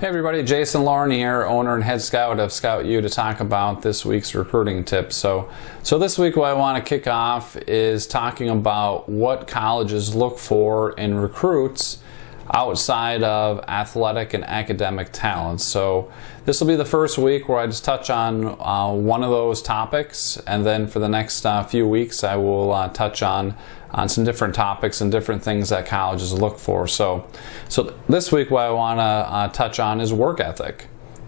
Hey everybody, Jason Lauren here, owner and head scout of ScoutU, to talk about this week's recruiting tips. So this week what I want to kick off is talking about what colleges look for in recruits outside of athletic and academic talent. So this will be the first week where I just touch on one of those topics, and then for the next few weeks I will touch on some different topics and different things that colleges look for. So this week what I want to touch on is work ethic.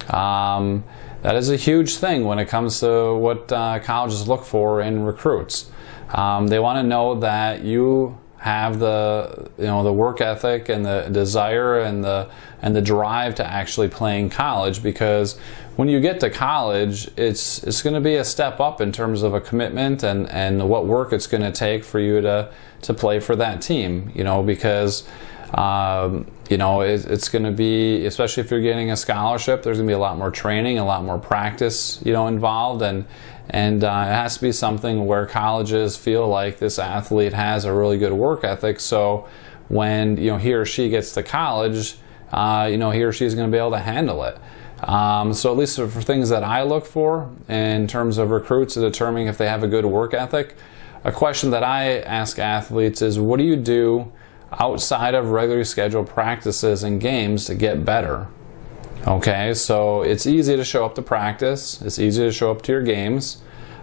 That is a huge thing when it comes to what colleges look for in recruits. They want to know that you have the work ethic and the desire and the drive to actually play in college, because when you get to college, it's going to be a step up in terms of a commitment and what work it's going to take for you to play for that team. Because it's going to be, especially if you're getting a scholarship, there's going to be a lot more training, a lot more practice, involved, and it has to be something where colleges feel like this athlete has a really good work ethic. So when he or she gets to college, he or she is going to be able to handle it. So at least for things that I look for in terms of recruits to determine if they have a good work ethic, a question that I ask athletes is, what do you do outside of regularly scheduled practices and games to get better? Okay, so it's easy to show up to practice, it's easy to show up to your games,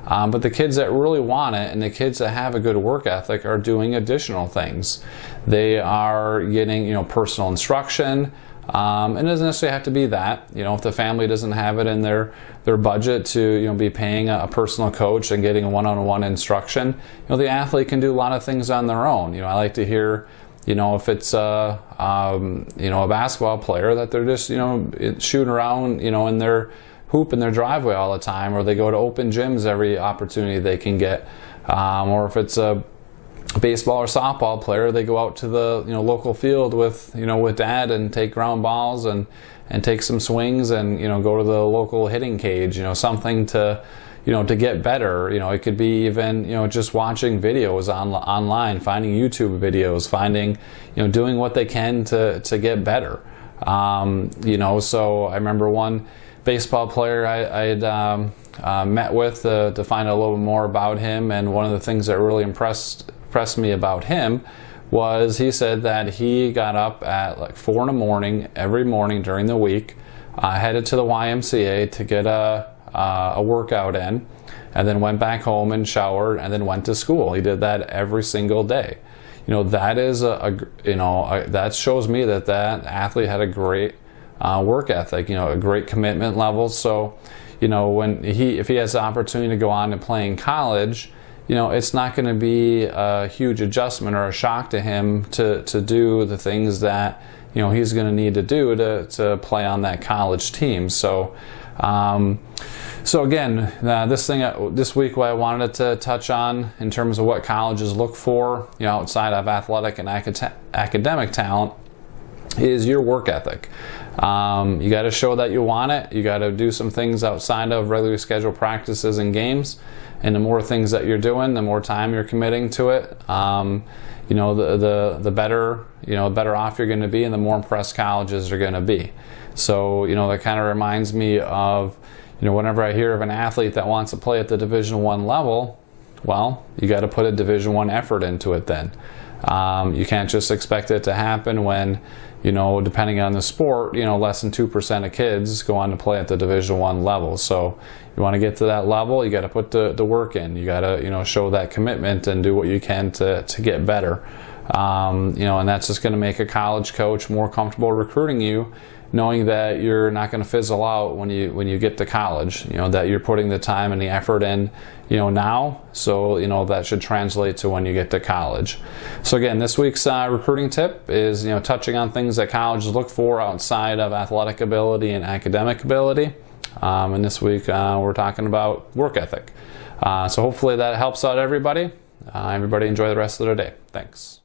but the kids that really want it and the kids that have a good work ethic are doing additional things. They are getting personal instruction. It doesn't necessarily have to be that. If the family doesn't have it in their budget to be paying a personal coach and getting a one-on-one instruction, the athlete can do a lot of things on their own. I like to hear, if it's a basketball player, that they're just shooting around in their hoop in their driveway all the time, or they go to open gyms every opportunity they can get, or if it's a baseball or softball player, they go out to the local field with dad and take ground balls and take some swings and go to the local hitting cage, something to to get better. It could be even just watching videos online, finding YouTube videos, finding doing what they can to get better. So I remember one baseball player I had met with to find out a little bit more about him, and one of the things that really impressed me about him was he said that he got up at like 4 in the morning every morning during the week, headed to the YMCA to get a workout in, and then went back home and showered and then went to school. He did that every single day. That is that shows me that athlete had a great work ethic, a great commitment level. So if he has the opportunity to go on and play in college, it's not going to be a huge adjustment or a shock to him to do the things that he's going to need to do to play on that college team. So again, this week what I wanted to touch on in terms of what colleges look for outside of athletic and academic talent is your work ethic. You got to show that you want it. You got to do some things outside of regularly scheduled practices and games. And the more things that you're doing, the more time you're committing to it, the better off you're going to be, and the more impressed colleges are going to be. So that kind of reminds me of whenever I hear of an athlete that wants to play at the Division I level, well, you got to put a Division I effort into it. Then you can't just expect it to happen when depending on the sport, less than 2% of kids go on to play at the Division I level. So you want to get to that level, you got to put the work in. You got to show that commitment and do what you can to get better. And that's just going to make a college coach more comfortable recruiting you, knowing that you're not going to fizzle out when you get to college. That you're putting the time and the effort in now, so that should translate to when you get to college. So again, this week's recruiting tip is touching on things that colleges look for outside of athletic ability and academic ability. And this week we're talking about work ethic. So hopefully that helps out everybody. Everybody enjoy the rest of their day. Thanks.